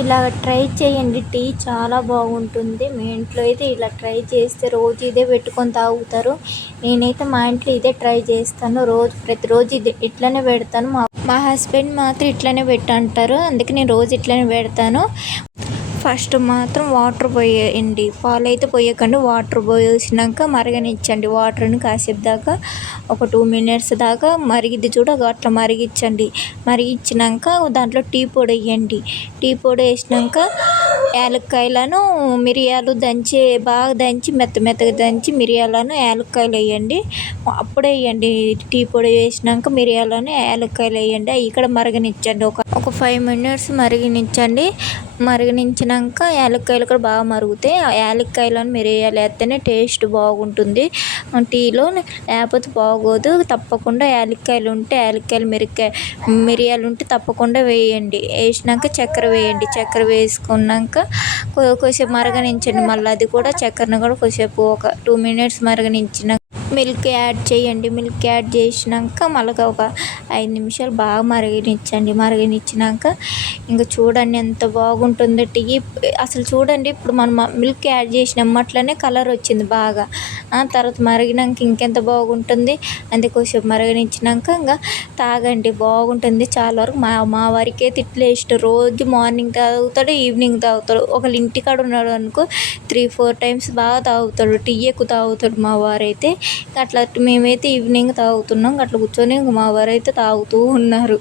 ఇలా ట్రై చేయండి. టీ చాలా బాగుంటుంది. మీ ఇంట్లో అయితే ఇలా ట్రై చేస్తే రోజు ఇదే పెట్టుకొని తాగుతారు. నేనైతే మా ఇంట్లో ఇదే ట్రై చేస్తాను. ప్రతిరోజు ఇట్లనే పెడతాను. మా హస్బెండ్ మాత్రం ఇట్లనే పెట్టంటారు. అందుకే నేను రోజు ఇట్లనే పెడతాను. ఫస్ట్ మాత్రం వాటర్ పోయండి. పాలు అయితే పోయకండి. వాటర్ పోసినాక మరగనిచ్చండి. వాటర్ని కాసేపు దాకా ఒక 2 మినిట్స్ దాకా మరిగిద్ది చూడు, అట్లా మరిగించండి. మరిగించినాక దాంట్లో టీ పొడి వేయండి. టీ పొడి వేసినాక యాలక్కాయలను మిరియాలు బాగా దంచి మెత్తగా దంచి మిరియాలను యాలక్కాయలు వేయండి. అప్పుడే వేయండి. టీ పొడి వేసినాక మిరియాలను యాలక్కాయలు వేయండి. అవి ఇక్కడ మరగనిచ్చండి. ఒక 5 మినిట్స్ మరిగనిచ్చండి. మరిగించినాక యాలక్కాయలు కూడా బాగా మరుగుతాయి. ఆ యాలక్కాయలను మిరియాలు వేస్తేనే టేస్ట్ బాగుంటుంది టీలో, లేకపోతే బాగోదు. తప్పకుండా యాలక్కాయలు ఉంటే మిరియాలు ఉంటే తప్పకుండా వేయండి. వేసినాక చక్కెర వేయండి. చక్కెర వేసుకున్నాక కొద్దిసేపు మరగనించండి. మళ్ళీ అది కూడా చక్కెరను కూడా కొద్దిసేపు ఒక 2 మినిట్స్ మరగనించినాక మిల్క్ యాడ్ చేయండి. మిల్క్ యాడ్ చేసినాక మళ్ళీ ఒక 5 నిమిషాలు బాగా మరగనిచ్చండి. మరగనిచ్చినాక ఇంకా చూడండి ఎంత బాగుంటుందో టీ. అసలు చూడండి, ఇప్పుడు మనం మిల్క్ యాడ్ చేసిన అట్లనే కలర్ వచ్చింది బాగా. తర్వాత మరిగినాక ఇంకెంత బాగుంటుంది. అంతే కొద్దిసేపు మరగనిచ్చినాక ఇంకా తాగండి, బాగుంటుంది. చాలా వరకు మా వారికి అయితే ఇట్లే ఇష్టం. రోజు మార్నింగ్ తాగుతాడు, ఈవినింగ్ తాగుతాడు. ఒకళ్ళు ఇంటికాడ ఉన్నాడు అనుకో 3-4 టైమ్స్ బాగా తాగుతాడు. టీ ఎక్కువ తాగుతాడు మా వారైతే. అట్లా మేమైతే ఈవినింగ్ తాగుతున్నాం. అట్లా కూర్చొని మా వారైతే తాగుతూ ఉన్నారు.